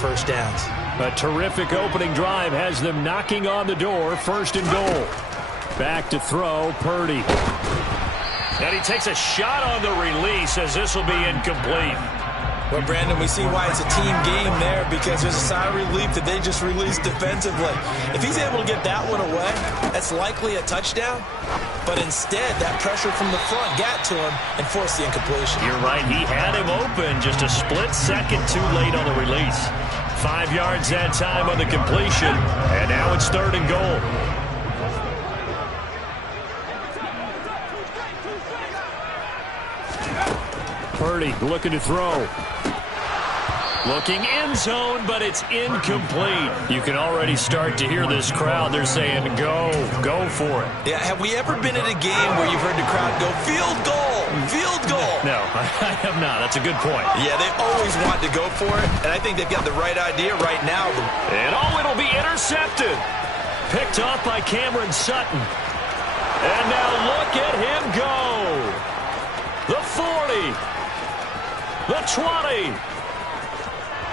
first downs. A terrific opening drive has them knocking on the door. First and goal. Back to throw, Purdy. And he takes a shot on the release as this will be incomplete. Well, Brandon, we see why it's a team game there, because there's a sigh of relief that they just released defensively. If he's able to get that one away, that's likely a touchdown. But instead, that pressure from the front got to him and forced the incompletion. You're right. He had him open just a split second too late on the release. 5 yards that time on the completion. And now it's third and goal. Purdy looking to throw. Looking end zone, but it's incomplete. You can already start to hear this crowd. They're saying, go for it. Yeah, have we ever been at a game where you've heard the crowd go, field goal, field goal? No, I have not. That's a good point. Yeah, they always want to go for it, and I think they've got the right idea right now. And it'll be intercepted. Picked off by Cameron Sutton. And now look at him go. The 40. The 20.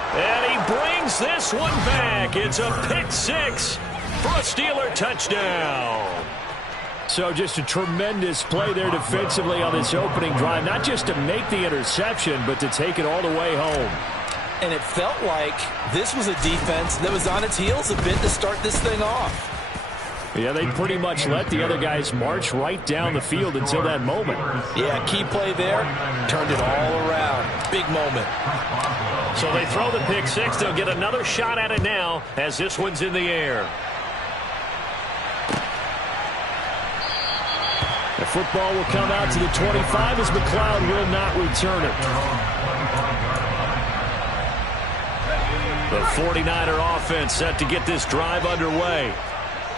And he brings this one back. It's a pick six for a Steeler touchdown. So just a tremendous play there defensively on this opening drive. Not just to make the interception, but to take it all the way home. And it felt like this was a defense that was on its heels a bit to start this thing off. Yeah, they pretty much let the other guys march right down the field until that moment. Yeah, key play there. Turned it all around. Big moment. So they throw the pick six. They'll get another shot at it now as this one's in the air. The football will come out to the 25 as McLeod will not return it. The 49er offense set to get this drive underway.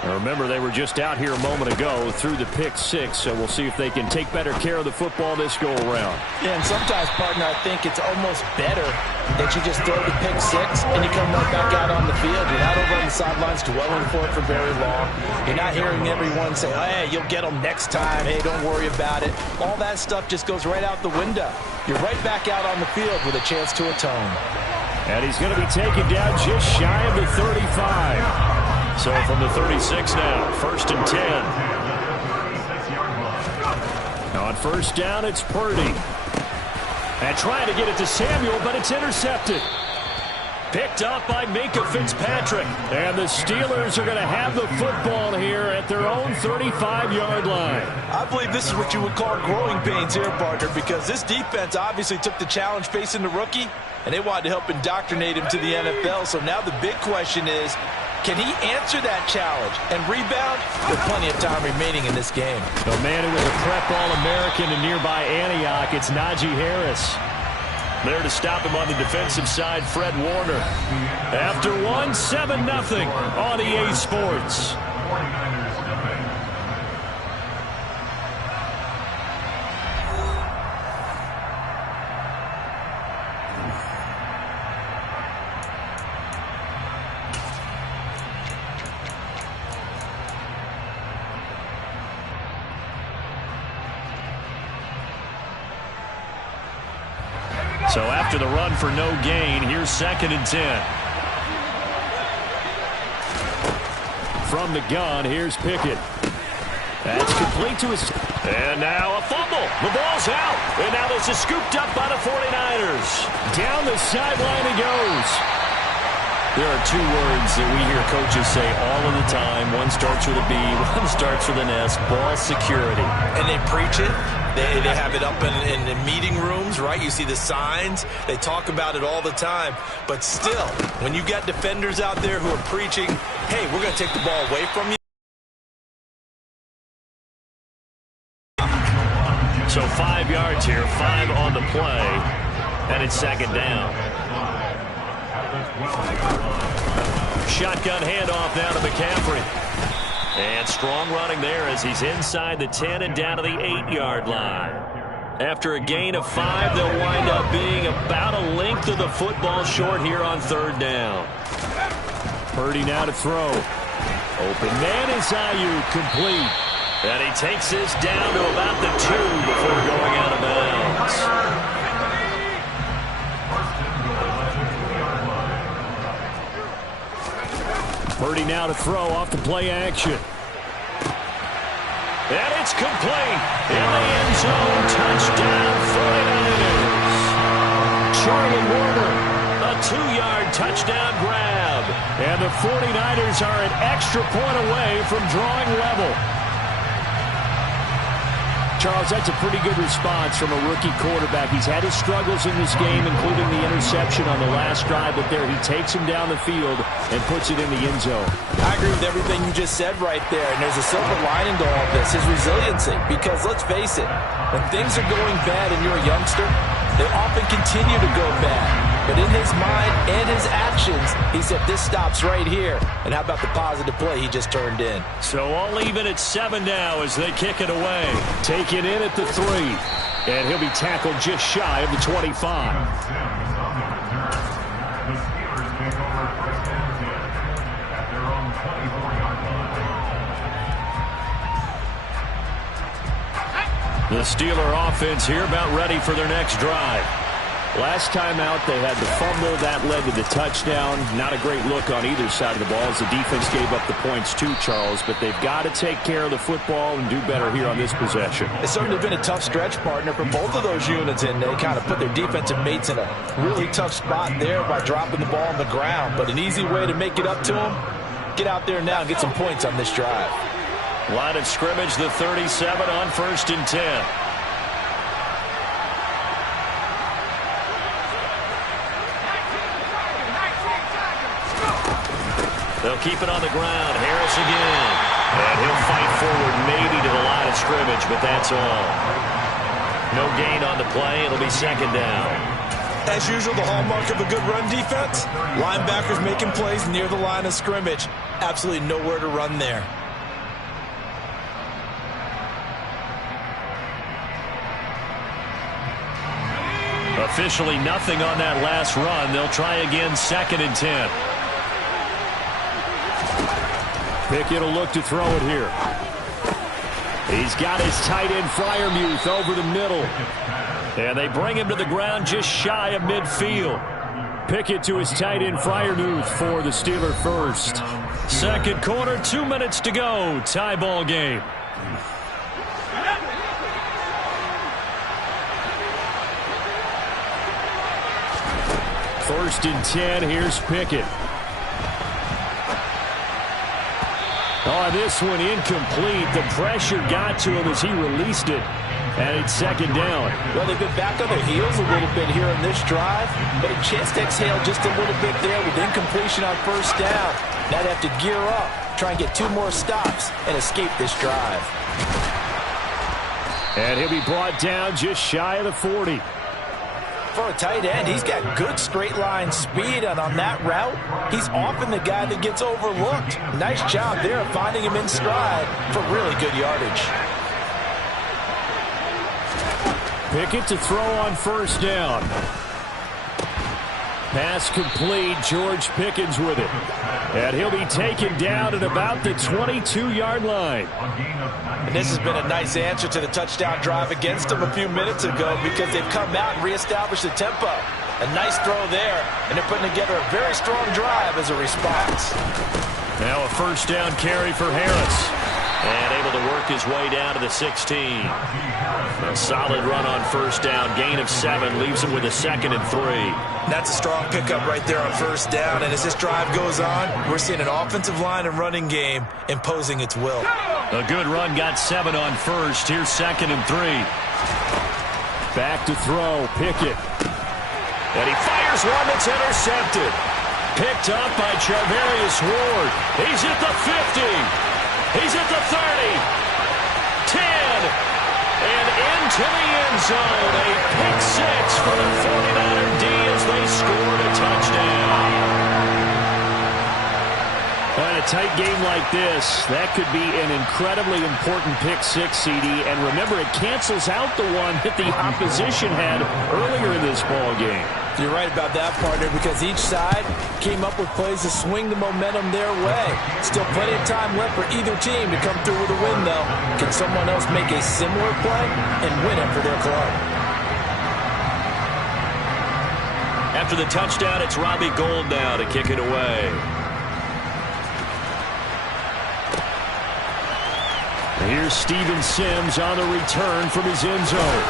Now remember, they were just out here a moment ago through the pick six, so we'll see if they can take better care of the football this go-around. Yeah, and sometimes, partner, I think it's almost better that you just throw the pick six and you come right back out on the field. You're not over on the sidelines dwelling for it for very long. You're not hearing everyone say, oh, hey, you'll get them next time. Hey, don't worry about it. All that stuff just goes right out the window. You're right back out on the field with a chance to atone. And he's going to be taken down just shy of the 35. So from the 36 now, first and 10. On first down, it's Purdy. And trying to get it to Samuel, but it's intercepted. Picked up by Minkah Fitzpatrick. And the Steelers are going to have the football here at their own 35-yard line. I believe this is what you would call growing pains here, partner, because this defense obviously took the challenge facing the rookie, and they wanted to help indoctrinate him to the NFL. So now the big question is, can he answer that challenge and rebound? With plenty of time remaining in this game. The man who was a prep All-American in nearby Antioch, it's Najee Harris. There to stop him on the defensive side, Fred Warner. After one, 7-0 on EA Sports. So after the run for no gain, here's second and 10. From the gun, here's Pickett. That's complete to his... And now a fumble. The ball's out. And now this is scooped up by the 49ers. Down the sideline he goes. There are two words that we hear coaches say all of the time. One starts with a B, one starts with an S. Ball security. And they preach it. They have it up in meeting rooms, right? You see the signs. They talk about it all the time. But still, when you got defenders out there who are preaching, hey, we're going to take the ball away from you. So 5 yards here, 5 on the play, and it's second down. Shotgun handoff now to McCaffrey. And strong running there as he's inside the 10 and down to the 8-yard line. After a gain of 5, they'll wind up being about a length of the football short here on third down. Purdy now to throw. Open man is Ayuk, complete. And he takes this down to about the 2 before going out of bounds. Purdy now to throw off the play action. And it's complete. In the end zone, touchdown 49ers. Charlie Warner, a 2-yard touchdown grab. And the 49ers are an extra point away from drawing level. Charles, that's a pretty good response from a rookie quarterback. He's had his struggles in this game, including the interception on the last drive, but there he takes him down the field and puts it in the end zone. I agree with everything you just said right there, and there's a silver lining to all of this, his resiliency. Because let's face it, when things are going bad and you're a youngster, they often continue to go bad. But in his mind and his actions, he said, this stops right here. And how about the positive play he just turned in? So all even at 7 now as they kick it away. Take it in at the 3. And he'll be tackled just shy of the 25. The Steeler offense here about ready for their next drive. Last time out, they had the fumble. That led to the touchdown. Not a great look on either side of the ball as the defense gave up the points too, Charles. But they've got to take care of the football and do better here on this possession. It's certainly been a tough stretch, partner, for both of those units, and they kind of put their defensive mates in a really tough spot there by dropping the ball on the ground. But an easy way to make it up to them, get out there now and get some points on this drive. Line of scrimmage, the 37 on 1st and 10. They'll keep it on the ground. Harris again. And he'll fight forward maybe to the line of scrimmage, but that's all. No gain on the play. It'll be 2nd down. As usual, the hallmark of a good run defense, linebackers making plays near the line of scrimmage. Absolutely nowhere to run there. Officially nothing on that last run. They'll try again 2nd and 10. Pickett will look to throw it here. He's got his tight end Freiermuth over the middle. And they bring him to the ground just shy of midfield. Pickett to his tight end Freiermuth for the Steeler first. 2nd quarter, 2 minutes to go. Tie ball game. First and 10, here's Pickett. Oh, this one incomplete. The pressure got to him as he released it. And it's 2nd down. Well, they've been back on their heels a little bit here in this drive, but a chance to exhale just a little bit there with incompletion on 1st down. Now they have to gear up, try and get 2 more stops, and escape this drive. And he'll be brought down just shy of the 40. For a tight end, he's got good straight line speed, and on that route, he's often the guy that gets overlooked. Nice job there of finding him in stride for really good yardage. Pickett to throw on 1st down. Pass complete. George Pickens with it. And he'll be taken down at about the 22-yard line. And this has been a nice answer to the touchdown drive against them a few minutes ago because they've come out and reestablished the tempo. A nice throw there, and they're putting together a very strong drive as a response. Now a 1st down carry for Harris. And able to work his way down to the 16. A solid run on 1st down. Gain of 7 leaves him with a 2nd and 3. That's a strong pickup right there on 1st down. And as this drive goes on, we're seeing an offensive line and running game imposing its will. A good run, got 7 on 1st. Here's 2nd and 3. Back to throw, Pickett. And he fires one that's intercepted. Picked up by Charvarius Ward. He's at the 50. He's at the 30, 10, and into the end zone. A pick 6 for the 49er D as they scored a touchdown. In a tight game like this, that could be an incredibly important pick 6, CD. And remember, it cancels out the one that the opposition had earlier in this ball game. You're right about that, partner, because each side came up with plays to swing the momentum their way. Still plenty of time left for either team to come through with a win, though. Can someone else make a similar play and win it for their club? After the touchdown, it's Robbie Gould now to kick it away. here's Steven Sims on the return from his end zone.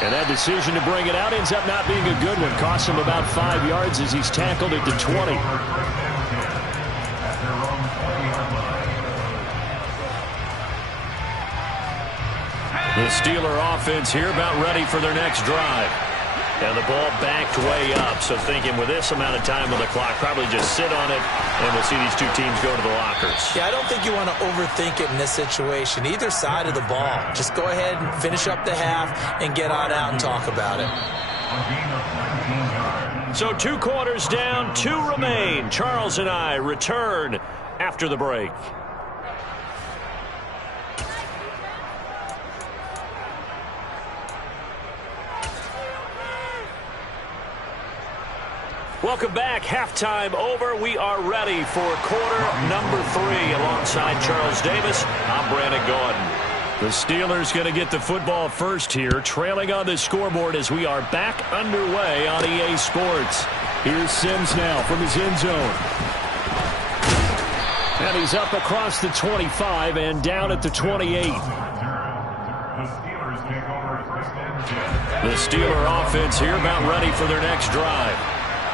And that decision to bring it out ends up not being a good one. Costs him about 5 yards as he's tackled at the 20. The Steeler offense here about ready for their next drive. And the ball backed way up, so thinking with this amount of time on the clock, probably just sit on it, and we'll see these two teams go to the lockers. Yeah, I don't think you want to overthink it in this situation. Either side of the ball. Just go ahead and finish up the half and get on out and talk about it. So 2 quarters down, 2 remain. Charles and I return after the break. Welcome back. Halftime over. We are ready for quarter number 3 alongside Charles Davis. I'm Brandon Gordon. The Steelers going to get the football first here, trailing on the scoreboard as we are back underway on EA Sports. Here's Sims now from his end zone. And he's up across the 25 and down at the 28. The Steeler offense here about ready for their next drive.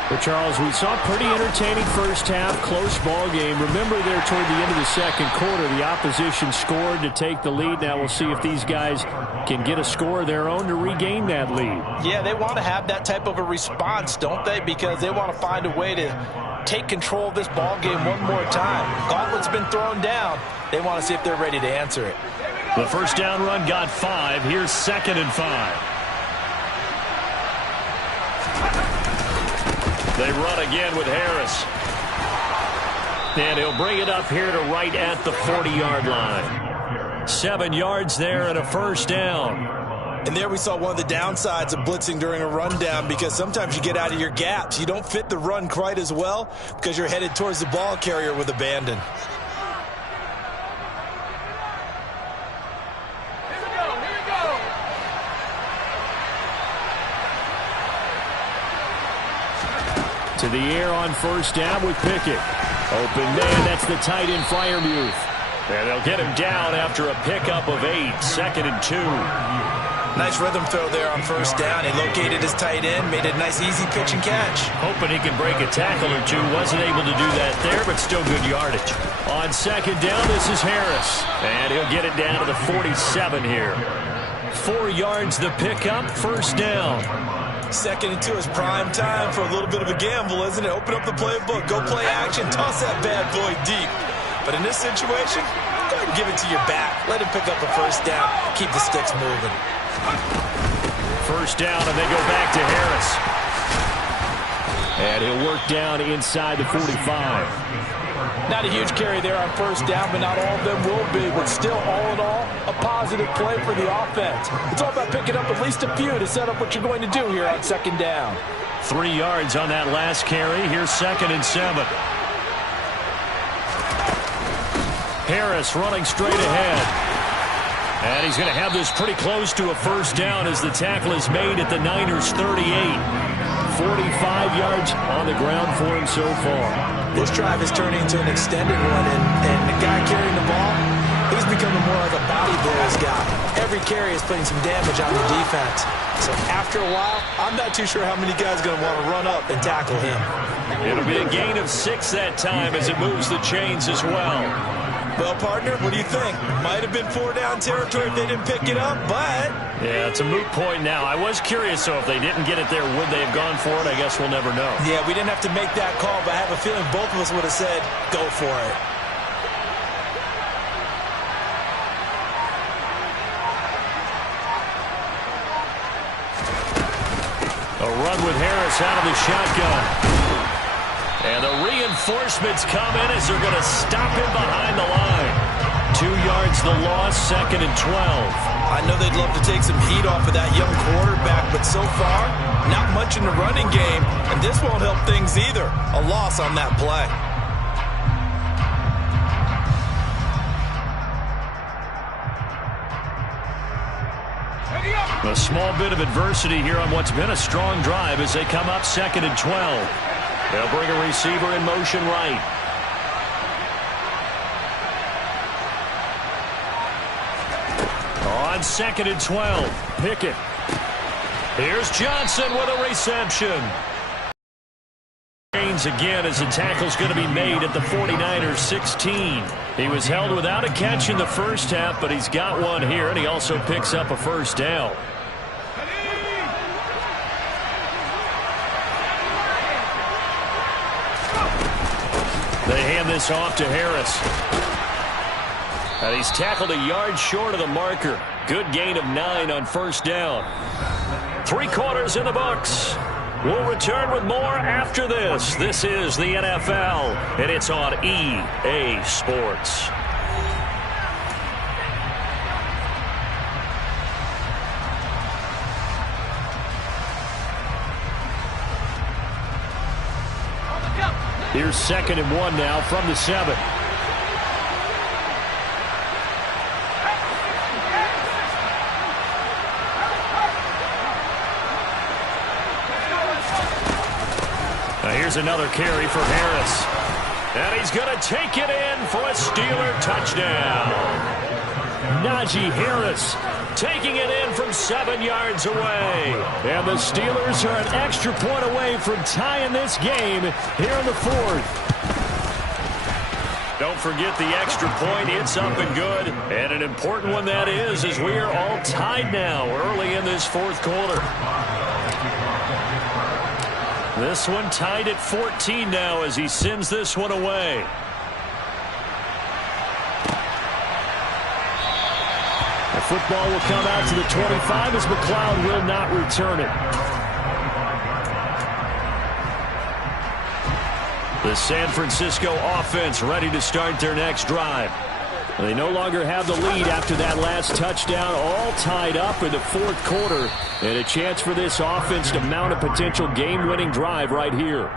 Well, Charles, we saw a pretty entertaining first half, close ball game. Remember there toward the end of the second quarter, the opposition scored to take the lead. Now we'll see if these guys can get a score of their own to regain that lead. Yeah, they want to have that type of a response, don't they? Because they want to find a way to take control of this ball game one more time. Gauntlet's been thrown down. They want to see if they're ready to answer it. The first down run got 5. Here's 2nd and 5. They run again with Harris. And he'll bring it up here to right at the 40-yard line. 7 yards there and a first down. And there we saw one of the downsides of blitzing during a rundown, because sometimes you get out of your gaps. You don't fit the run quite as well because you're headed towards the ball carrier with abandon. To the air on first down with Pickett. Open man, that's the tight end Freiermuth. And they'll get him down after a pickup of 8. 2nd and 2. Nice rhythm throw there on first down. He located his tight end, made a nice easy pitch and catch. Hoping he can break a tackle or two. Wasn't able to do that there, but still good yardage. On second down, this is Harris. And he'll get it down to the 47 here. 4 yards the pickup, first down. 2nd and 2 is prime time for a little bit of a gamble, isn't it? Open up the playbook, go play action, toss that bad boy deep. But in this situation, go ahead and give it to your back. Let him pick up a first down. Keep the sticks moving. First down, and they go back to Harris. And he'll work down inside the 45. Not a huge carry there on first down, but not all of them will be. But still, all in all, a positive play for the offense. It's all about picking up at least a few to set up what you're going to do here on second down. 3 yards on that last carry. Here's 2nd and 7. Harris running straight ahead. And he's going to have this pretty close to a first down as the tackle is made at the Niners' 38. 45 yards on the ground for him so far. This drive is turning into an extended one, and the guy carrying the ball, he's becoming more like a body blows guy. Every carry is putting some damage on the defense. So after a while, I'm not too sure how many guys are going to want to run up and tackle him. It'll be a gain of 6 that time as it moves the chains as well. Well, partner, what do you think? Might have been 4-down territory if they didn't pick it up, but... Yeah, it's a moot point now. I was curious, so if they didn't get it there, would they have gone for it? I guess we'll never know. Yeah, we didn't have to make that call, but I have a feeling both of us would have said, go for it. A run with Harris out of the shotgun. And the reinforcements come in as they're going to stop him behind the line. 2 yards the loss, 2nd and 12. I know they'd love to take some heat off of that young quarterback, but so far, not much in the running game, and this won't help things either. A loss on that play. A small bit of adversity here on what's been a strong drive as they come up 2nd and 12. They'll bring a receiver in motion right. On 2nd and 12, Pickett. Here's Johnson with a reception. Again as the tackle's going to be made at the 49ers 16. He was held without a catch in the first half, but he's got one here, and he also picks up a first down. They hand this off to Harris. And he's tackled a yard short of the marker. Good gain of 9 on first down. 3 quarters in the books. We'll return with more after this. This is the NFL, and it's on EA Sports. Here's 2nd and 1 now from the 7. Here's another carry for Harris. And he's going to take it in for a Steeler touchdown. Najee Harris taking it in from 7 yards away. And the Steelers are an extra point away from tying this game here in the 4th. Don't forget the extra point. It's up and good. And an important one that is, as we are all tied now early in this 4th quarter. This one tied at 14 now as he sends this one away. The football will come out to the 25 as McLeod will not return it. The San Francisco offense ready to start their next drive. They no longer have the lead after that last touchdown, all tied up in the 4th quarter, and a chance for this offense to mount a potential game-winning drive right here.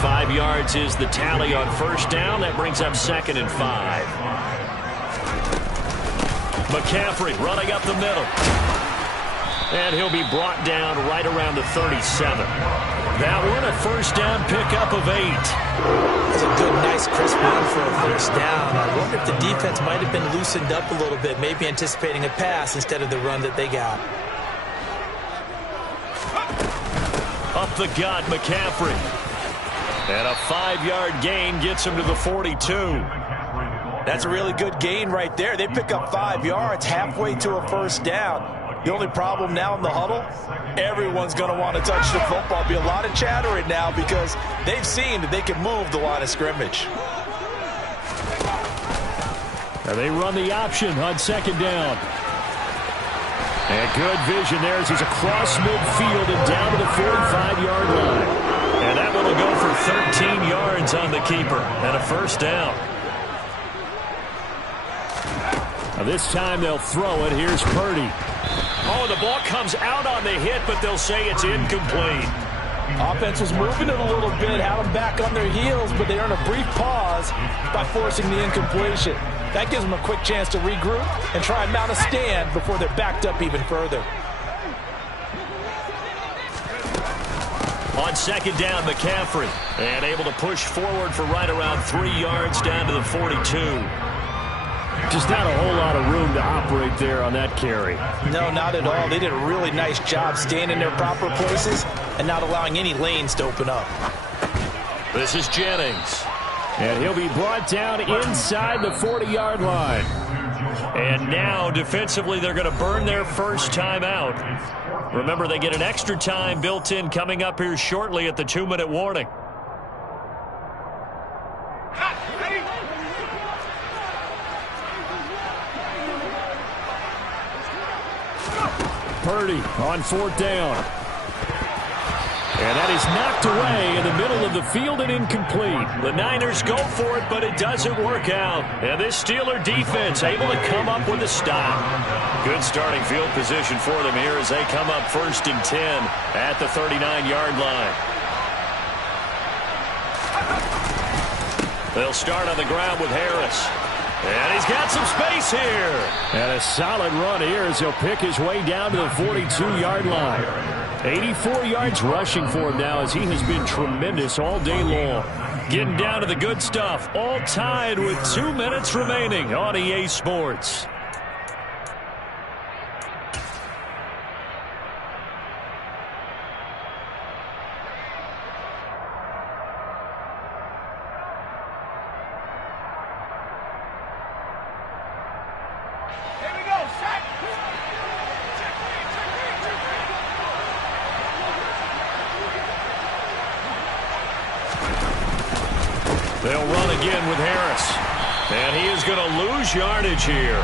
5 yards is the tally on first down. That brings up 2nd and 5. McCaffrey running up the middle. And he'll be brought down right around the 37. That one a first down pickup of 8. That's a good, nice, crisp run for a first down. I wonder if the defense might have been loosened up a little bit, maybe anticipating a pass instead of the run that they got. Up the gut, McCaffrey. And a 5-yard gain gets him to the 42. That's a really good gain right there. They pick up 5 yards halfway to a first down. The only problem now in the huddle, everyone's going to want to touch the football. Be a lot of chattering now because they've seen that they can move the line of scrimmage. And they run the option on 2nd down. And good vision there as he's across midfield and down to the 45-yard line. And that one will go for 13 yards on the keeper and a first down. Now this time they'll throw it. Here's Purdy. Oh, the ball comes out on the hit, but they'll say it's incomplete. Offense was moving it a little bit, had them back on their heels, but they earned a brief pause by forcing the incompletion. That gives them a quick chance to regroup and try and mount a stand before they're backed up even further. On 2nd down, McCaffrey. And able to push forward for right around 3 yards down to the 42. Just not a whole lot of room to operate there on that carry. No, not at all. They did a really nice job staying in their proper places and not allowing any lanes to open up. This is Jennings. And he'll be brought down inside the 40-yard line. And now, defensively, they're going to burn their first time out. Remember, they get an extra time built in coming up here shortly at the 2-minute warning. Purdy on 4th down. And that is knocked away in the middle of the field and incomplete. The Niners go for it, but it doesn't work out. And this Steeler defense able to come up with a stop. Good starting field position for them here as they come up 1st and 10 at the 39-yard line. They'll start on the ground with Harris. And he's got some space here. And a solid run here as he'll pick his way down to the 42-yard line. 84 yards rushing for him now as he has been tremendous all day long. Getting down to the good stuff. All tied with 2 minutes remaining on EA Sports. They'll run again with Harris. And he is going to lose yardage here.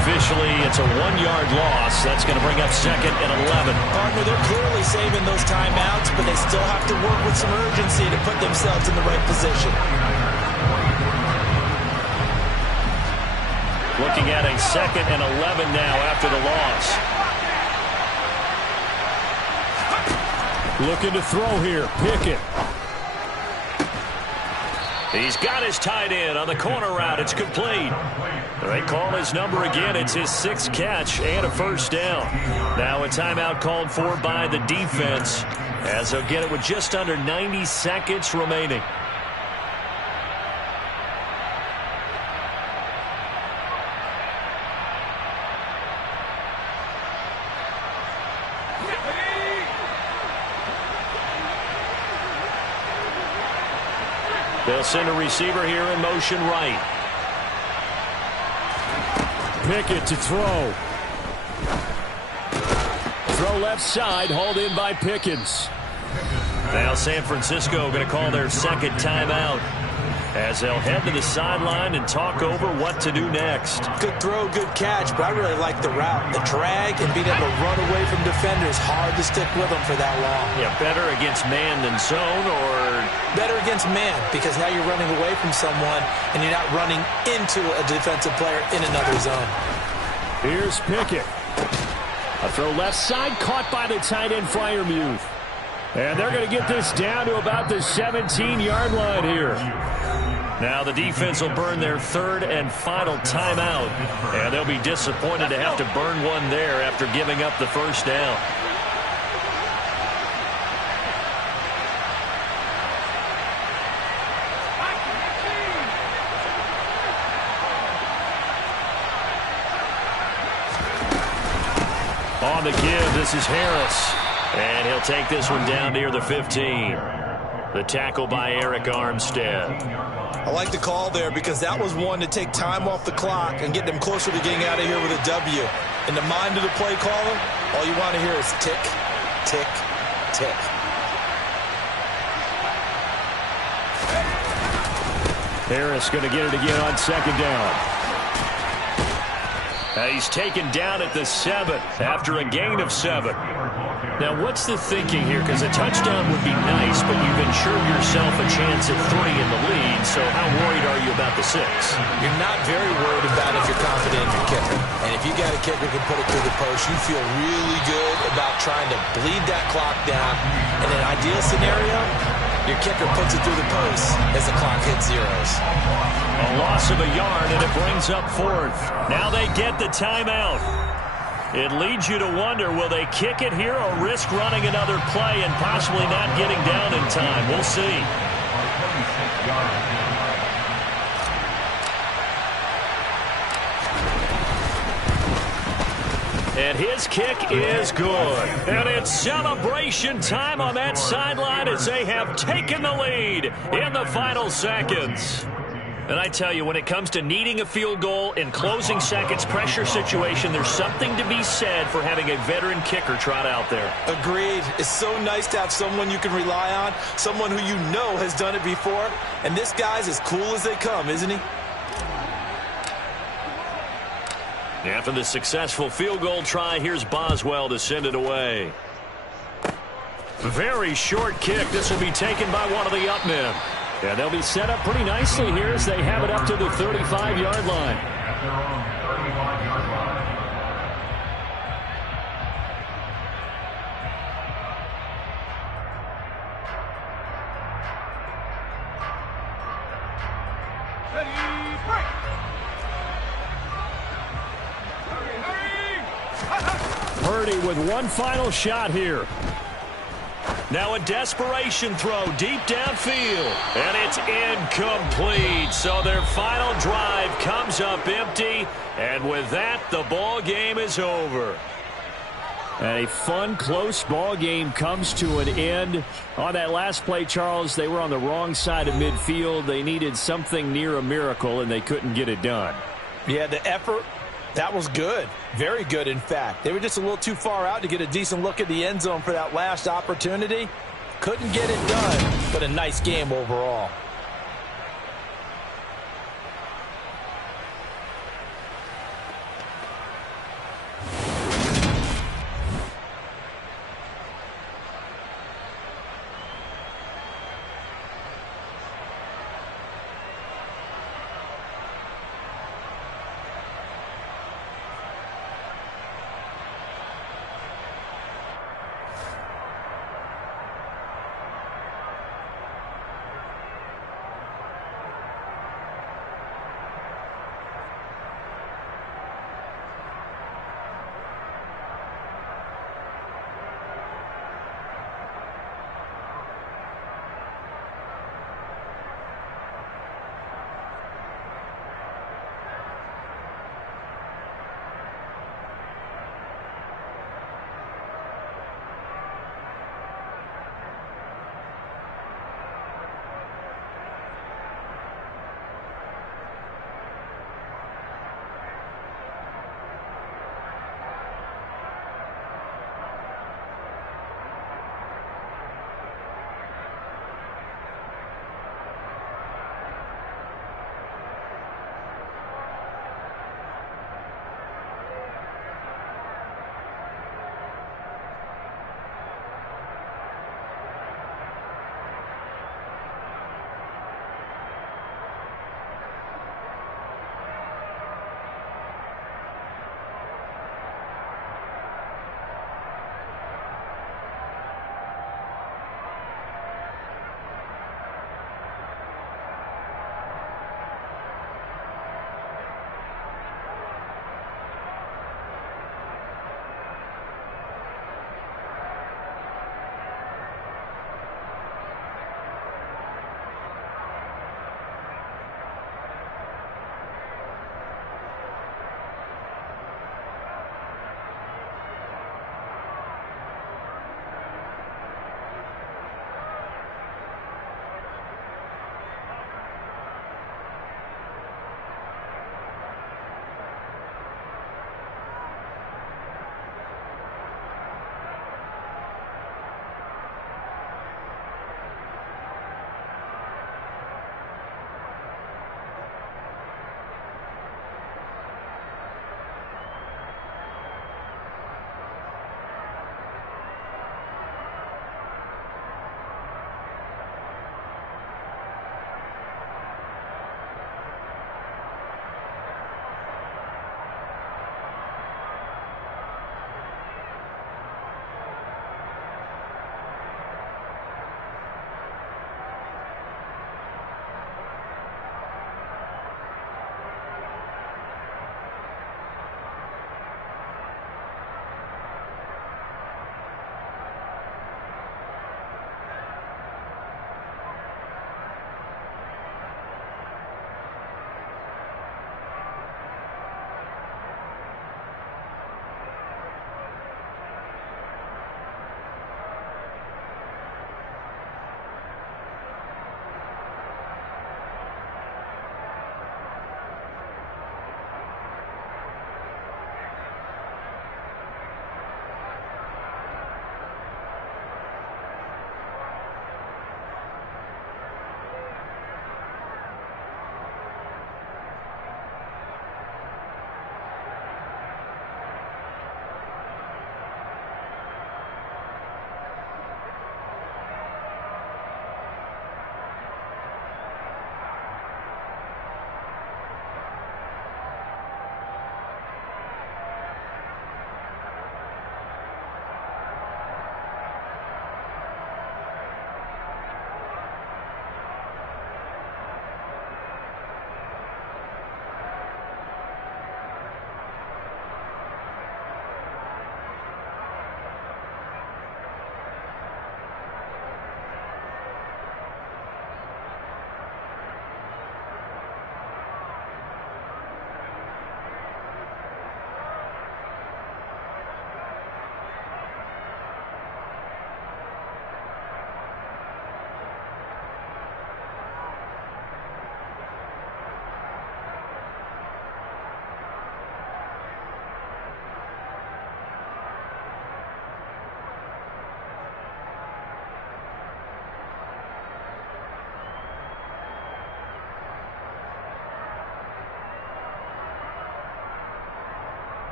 Officially, it's a 1-yard loss. That's going to bring up 2nd and 11. Partner, they're clearly saving those timeouts, but they still have to work with some urgency to put themselves in the right position. Looking at a 2nd and 11 now after the loss. Looking to throw here. Pickett. He's got his tight end on the corner route. It's complete. They call his number again. It's his 6th catch and a first down. Now a timeout called for by the defense as they'll get it with just under 90 seconds remaining. They'll send a receiver here in motion right. Pickett to throw. Throw left side, hauled in by Pickens. Now San Francisco going to call their 2nd timeout as they'll head to the sideline and talk over what to do next. Good throw, good catch, but I really like the route. The drag and being able to run away from defenders, hard to stick with them for that long. Yeah, better against man than zone, or better against man, because now you're running away from someone and you're not running into a defensive player in another zone. Here's Pickett. A throw left side, caught by the tight end Freiermuth. And they're going to get this down to about the 17-yard line here. Now the defense will burn their 3rd and final timeout, and they'll be disappointed to have to burn one there after giving up the first down. On the give, this is Harris, and he'll take this one down near the 15. The tackle by Eric Armstead. I like the call there because that was one to take time off the clock and get them closer to getting out of here with a W. In the mind of the play caller, all you want to hear is tick, tick, tick. Harris going to get it again on 2nd down. He's taken down at the 7 after a gain of 7. Now, what's the thinking here? Because a touchdown would be nice, but you've ensured yourself a chance at 3 in the lead, so how worried are you about the 6? You're not very worried about if you're confident in your kicker. And if you got a kicker who can put it through the post, you feel really good about trying to bleed that clock down. In an ideal scenario, your kicker puts it through the post as the clock hits zeros. A loss of a yard, and it brings up 4th. Now they get the timeout. It leads you to wonder, will they kick it here or risk running another play and possibly not getting down in time? We'll see. And his kick is good. And it's celebration time on that sideline as they have taken the lead in the final seconds. And I tell you, when it comes to needing a field goal in closing seconds, pressure situation, there's something to be said for having a veteran kicker trot out there. Agreed. It's so nice to have someone you can rely on, someone who you know has done it before. And this guy's as cool as they come, isn't he? After the successful field goal try, here's Boswell to send it away. Very short kick. This will be taken by one of the up men. Yeah, they'll be set up pretty nicely here as they have it up to the 35-yard line. Purdy with one final shot here. Now a desperation throw deep downfield, and it's incomplete. So their final drive comes up empty, and with that, the ball game is over. And a fun, close ball game comes to an end. On that last play, Charles, they were on the wrong side of midfield. They needed something near a miracle, and they couldn't get it done. Yeah, the effort, that was good. Very good, in fact. They were just a little too far out to get a decent look at the end zone for that last opportunity. Couldn't get it done, but a nice game overall.